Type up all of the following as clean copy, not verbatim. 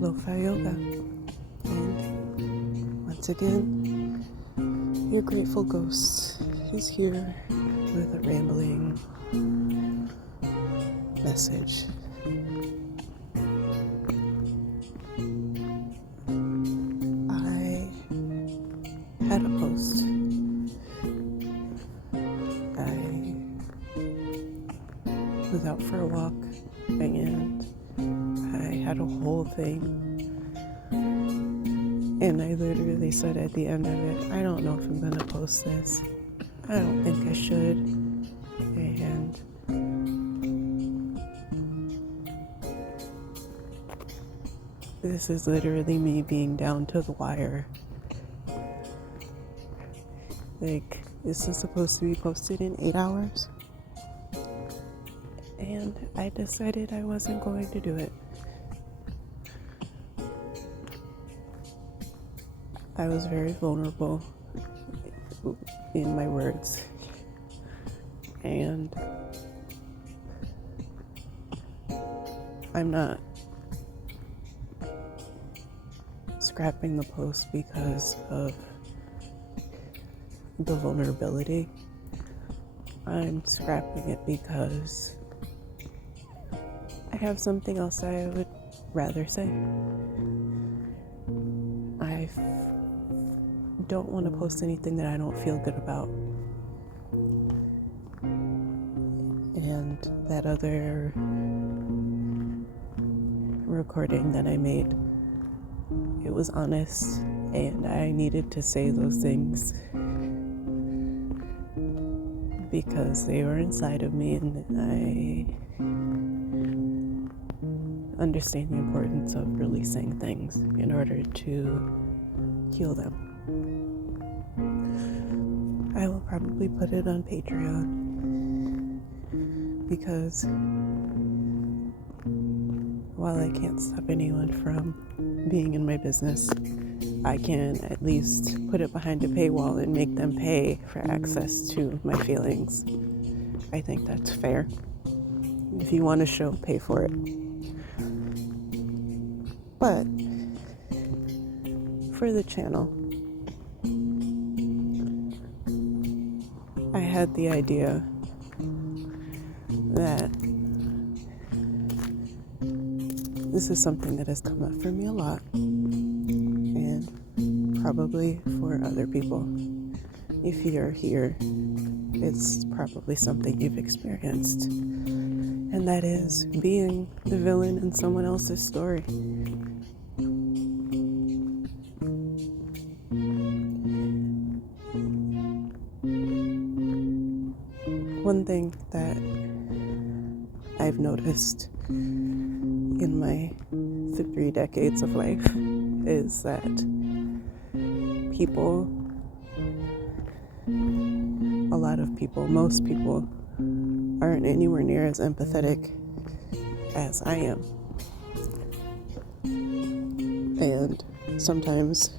LoFi Yoga. And once again, your grateful ghost is here with a rambling message. I had a post. I was out for a walk and I had a whole thing, and I literally said at the end of it, I don't know if I'm gonna post this. I don't think I should. And this is literally me being down to the wire. Like, this is supposed to be posted in 8 hours. And I decided I wasn't going to do it. I was very vulnerable in my words. And I'm not scrapping the post because of the vulnerability. I'm scrapping it because I have something else I would rather say. I don't want to post anything that I don't feel good about. And that other recording that I made, it was honest, and I needed to say those things because they were inside of me, and I understand the importance of releasing things in order to heal them. I will probably put it on Patreon because while I can't stop anyone from being in my business, I can at least put it behind a paywall and make them pay for access to my feelings. I think that's fair. If you want a show, pay for it. But for the channel, I had the idea that this is something that has come up for me a lot, and probably for other people. If you're here, it's probably something you've experienced, and that is being the villain in someone else's story. One thing that I've noticed in my 3 decades of life is that people, a lot of people, most people aren't anywhere near as empathetic as I am. And sometimes,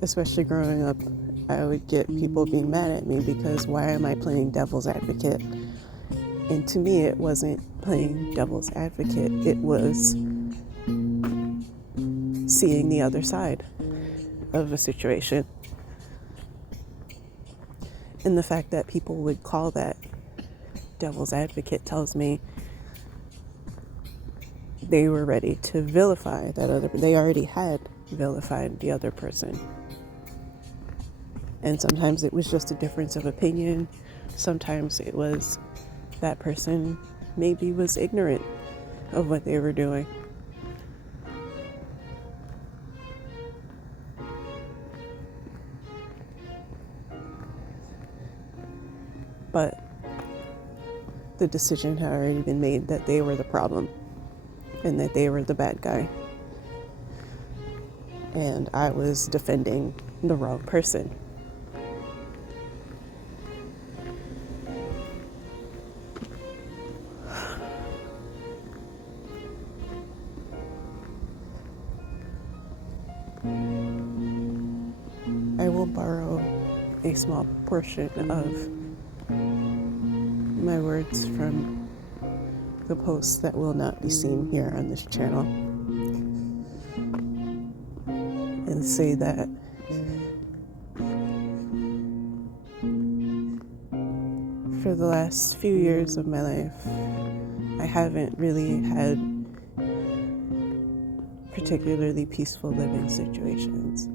especially growing up, I would get people being mad at me because why am I playing devil's advocate? And to me, it wasn't playing devil's advocate. It was seeing the other side of a situation. And the fact that people would call that devil's advocate tells me they were ready to vilify that other. They already had vilified the other person. And sometimes it was just a difference of opinion. Sometimes it was that person maybe was ignorant of what they were doing. But the decision had already been made that they were the problem and that they were the bad guy. And I was defending the wrong person. I will borrow a small portion of my words from the posts that will not be seen here on this channel and say that for the last few years of my life, I haven't really had particularly peaceful living situations.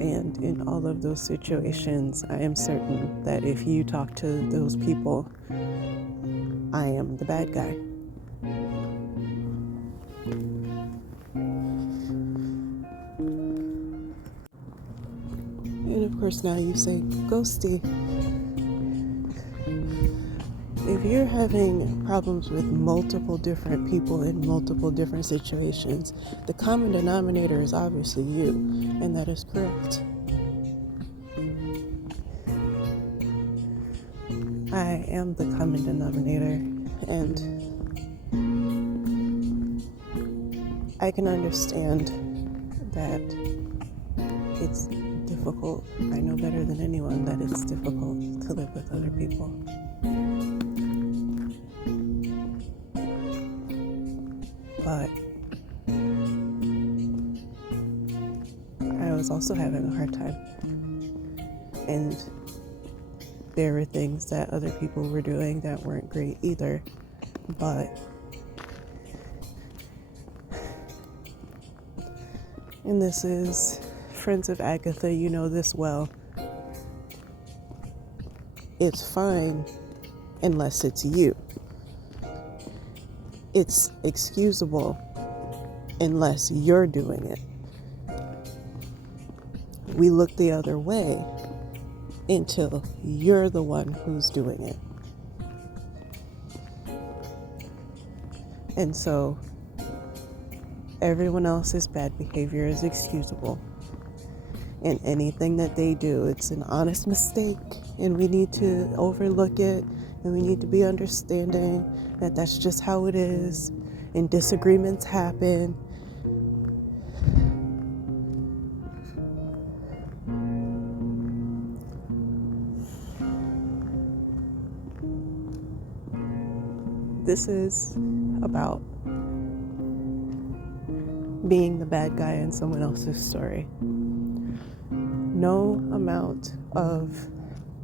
And in all of those situations, I am certain that if you talk to those people, I am the bad guy. And of course now you say, Ghosty, if you're having problems with multiple different people in multiple different situations, the common denominator is obviously you, and that is correct. I am the common denominator, and I can understand that it's difficult. I know better than anyone that it's difficult to live with other people. But I was also having a hard time. And there were things that other people were doing that weren't great either. But and this is friends of Agatha, you know this well. It's fine unless it's you. It's excusable unless you're doing it. We look the other way until you're the one who's doing it. And so everyone else's bad behavior is excusable. And anything that they do, it's an honest mistake, and we need to overlook it, and we need to be understanding that that's just how it is, and disagreements happen. This is about being the bad guy in someone else's story. No amount of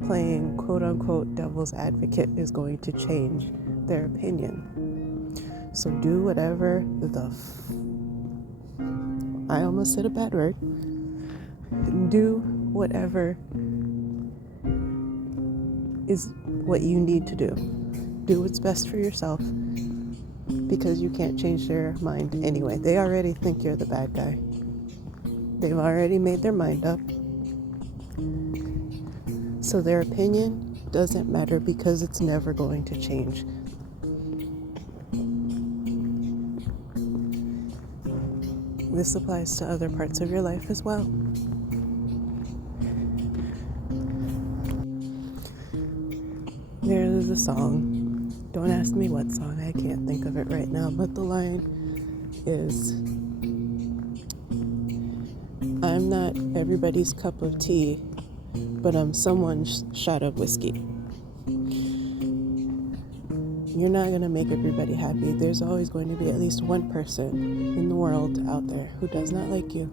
playing quote-unquote devil's advocate is going to change their opinion. So do whatever I almost said a bad word. Do whatever is what you need to do. Do what's best for yourself, because you can't change their mind anyway. They already think you're the bad guy. They've already made their mind up. So their opinion doesn't matter, because it's never going to change. This applies to other parts of your life as well. There's a song. Don't ask me what song. I can't think of it right now. But the line is, I'm not everybody's cup of tea, but I'm someone's shot of whiskey. You're not going to make everybody happy. There's always going to be at least one person in the world out there who does not like you.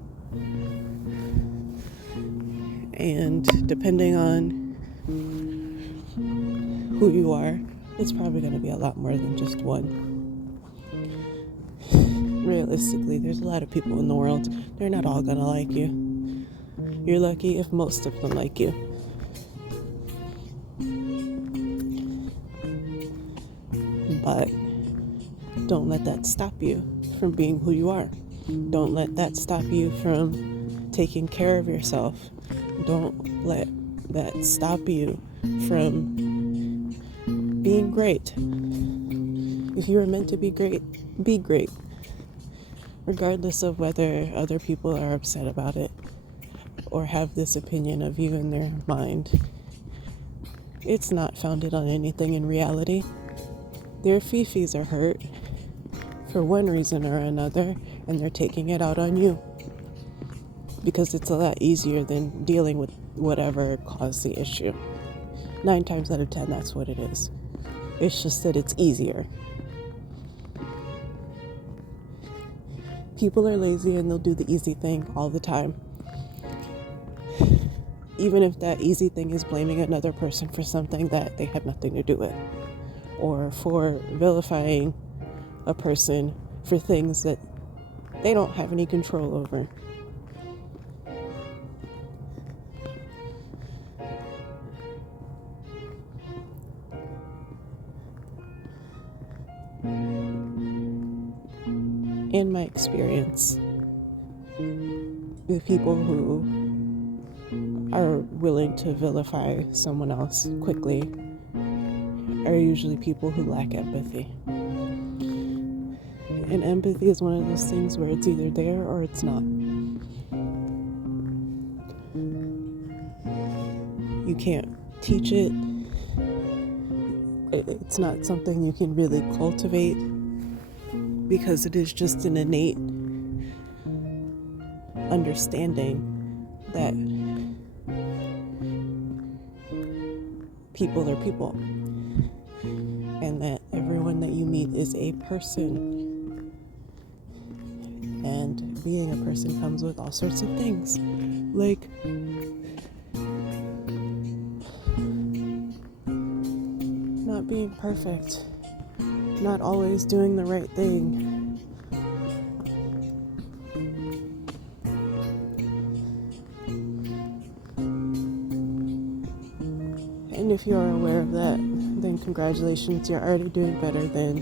And depending on who you are, it's probably going to be a lot more than just one. Realistically, there's a lot of people in the world. They're not all going to like you. You're lucky if most of them like you. But don't let that stop you from being who you are. Don't let that stop you from taking care of yourself. Don't let that stop you from being great. If you are meant to be great, be great. Regardless of whether other people are upset about it or have this opinion of you in their mind. It's not founded on anything in reality. Their feefees are hurt for one reason or another, and they're taking it out on you. Because it's a lot easier than dealing with whatever caused the issue. 9 times out of 10, that's what it is. It's just that it's easier. People are lazy and they'll do the easy thing all the time. Even if that easy thing is blaming another person for something that they had nothing to do with, or for vilifying a person for things that they don't have any control over. In my experience, the people who are willing to vilify someone else quickly are usually people who lack empathy. And empathy is one of those things where it's either there or it's not. You can't teach it. It's not something you can really cultivate because it is just an innate understanding that people are people and that everyone that you meet is a person, and being a person comes with all sorts of things like not being perfect, not always doing the right thing, and if you're aware of that, then congratulations, you're already doing better than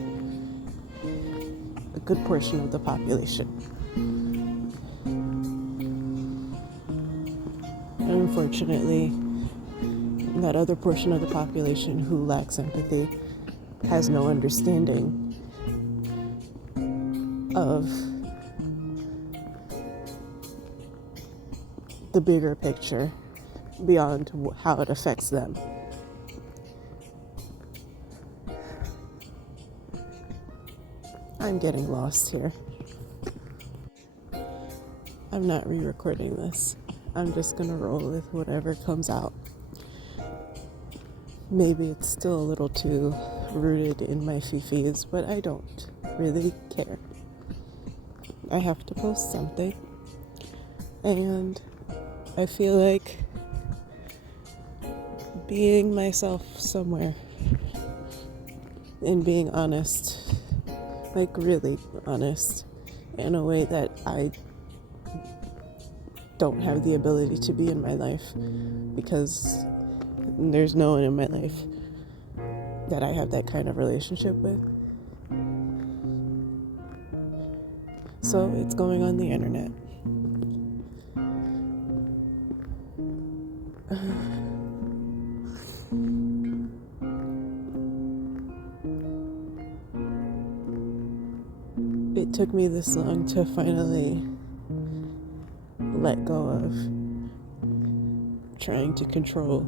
a good portion of the population. Unfortunately, that other portion of the population who lacks empathy has no understanding of the bigger picture beyond how it affects them. I'm getting lost here. I'm not re-recording this. I'm just gonna roll with whatever comes out. Maybe it's still a little too rooted in my feefees, but I don't really care. I have to post something, and I feel like being myself somewhere and being honest, like really honest, in a way that I don't have the ability to be in my life, because there's no one in my life that I have that kind of relationship with. So it's going on the internet. It took me this long to finally let go of trying to control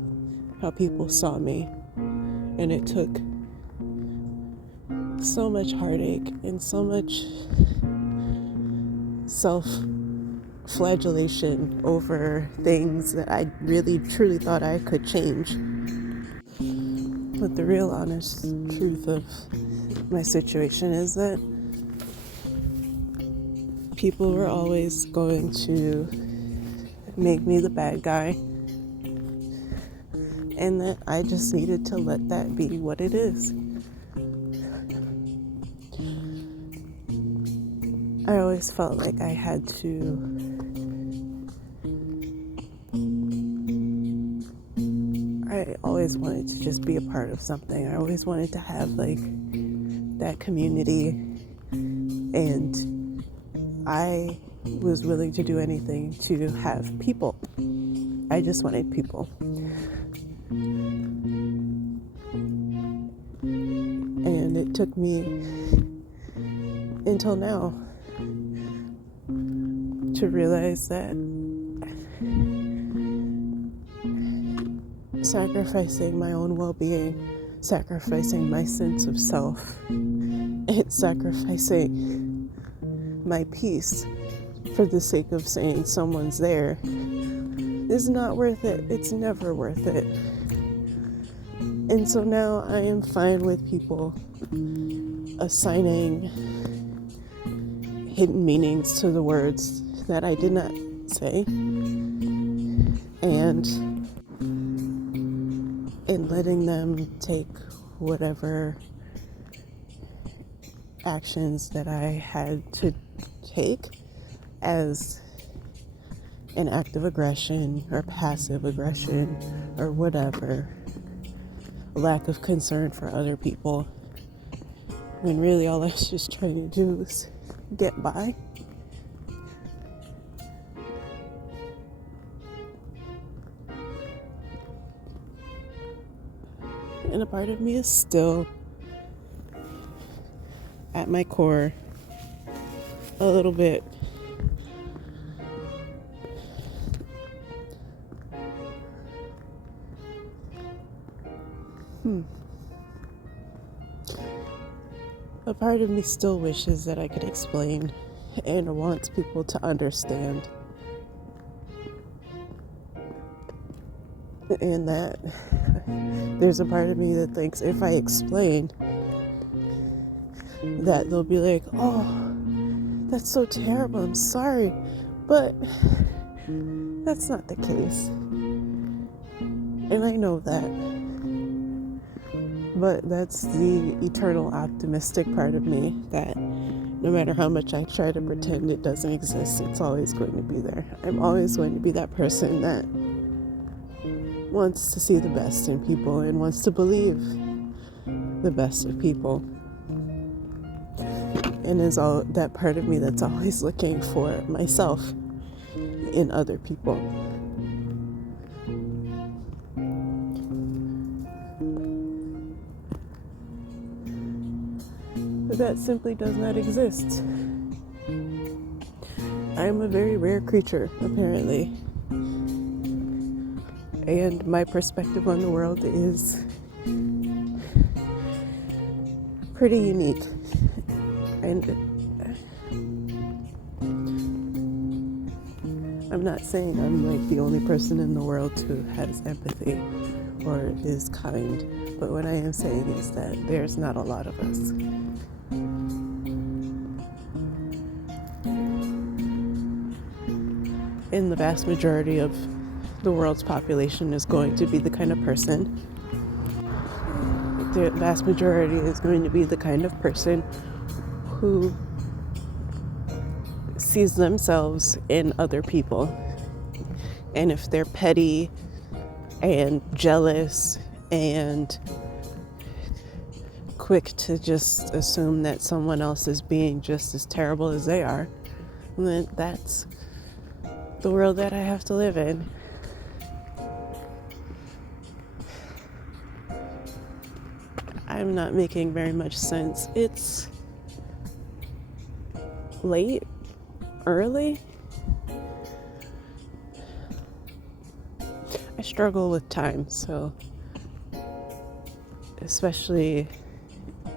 how people saw me, and it took so much heartache and so much self-flagellation over things that I really truly thought I could change. But the real honest truth of my situation is that people were always going to make me the bad guy, and that I just needed to let that be what it is. I always felt like I had to I always wanted to just be a part of something. I always wanted to have like that community, and I was willing to do anything to have people. I just wanted people. And it took me until now to realize that sacrificing my own well-being, sacrificing my sense of self, and sacrificing my peace for the sake of saying someone's there is not worth it. It's never worth it. And so now I am fine with people assigning hidden meanings to the words that I did not say, and letting them take whatever actions that I had to take as an act of aggression or passive aggression or whatever, lack of concern for other people, when really all I was just trying to do was get by. And a part of me is still, at my core, a little bit a part of me still wishes that I could explain and wants people to understand, and that there's a part of me that thinks if I explain that they'll be like, oh, that's so terrible, I'm sorry, but that's not the case. And I know that, but that's the eternal optimistic part of me, that no matter how much I try to pretend it doesn't exist, it's always going to be there. I'm always going to be that person that wants to see the best in people and wants to believe the best of people, and is all that part of me that's always looking for myself in other people. But that simply does not exist. I am a very rare creature, apparently. And my perspective on the world is pretty unique. And I'm not saying I'm like the only person in the world who has empathy or is kind, but what I am saying is that there's not a lot of us. And the vast majority of the world's population is going to be the kind of person, the vast majority is going to be the kind of person who sees themselves in other people. And if they're petty and jealous and quick to just assume that someone else is being just as terrible as they are, then that's the world that I have to live in. I'm not making very much sense. It's late, early. I struggle with time, so especially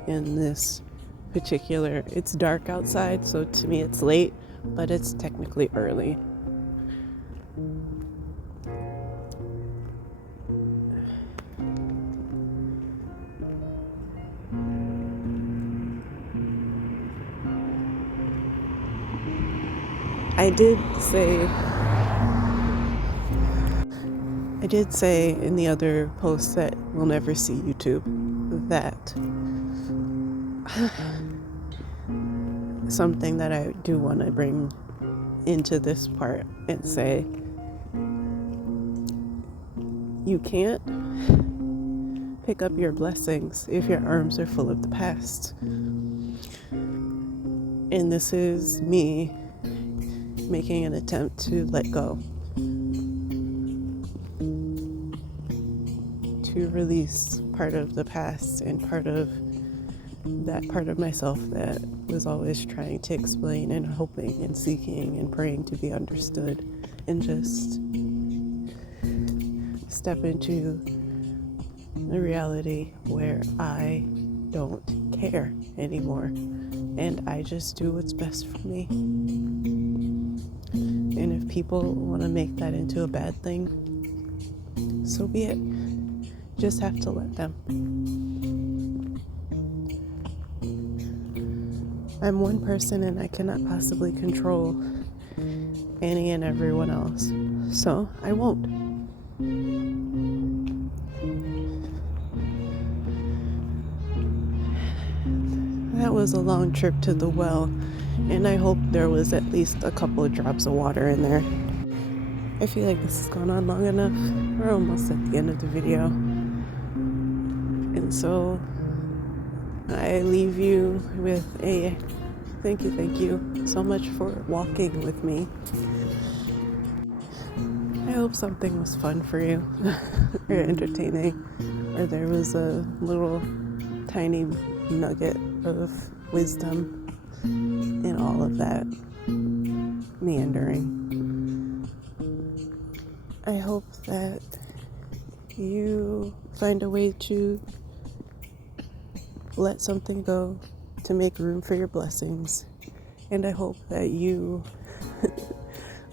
in this particular, it's dark outside, so to me it's late, but it's technically early. I did say in the other post that we'll never see YouTube, that something that I do want to bring into this part and say, you can't pick up your blessings if your arms are full of the past. And this is me making an attempt to let go, to release part of the past and part of that part of myself that was always trying to explain and hoping and seeking and praying to be understood, and just step into the reality where I don't care anymore and I just do what's best for me. And if people want to make that into a bad thing, so be it. just have to let them. I'm one person and I cannot possibly control any and everyone else, so I won't. That was a long trip to the well, and I hope there was at least a couple of drops of water in there. I feel like this has gone on long enough. We're almost at the end of the video. And so I leave you with a thank you so much for walking with me. I hope something was fun for you or entertaining, or there was a little tiny nugget of wisdom in all of that meandering. I hope that you find a way to let something go to make room for your blessings. And I hope that you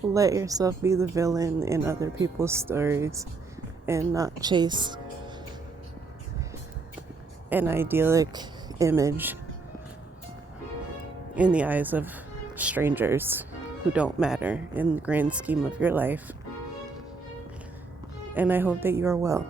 let yourself be the villain in other people's stories and not chase an idyllic image in the eyes of strangers who don't matter in the grand scheme of your life. And I hope that you are well.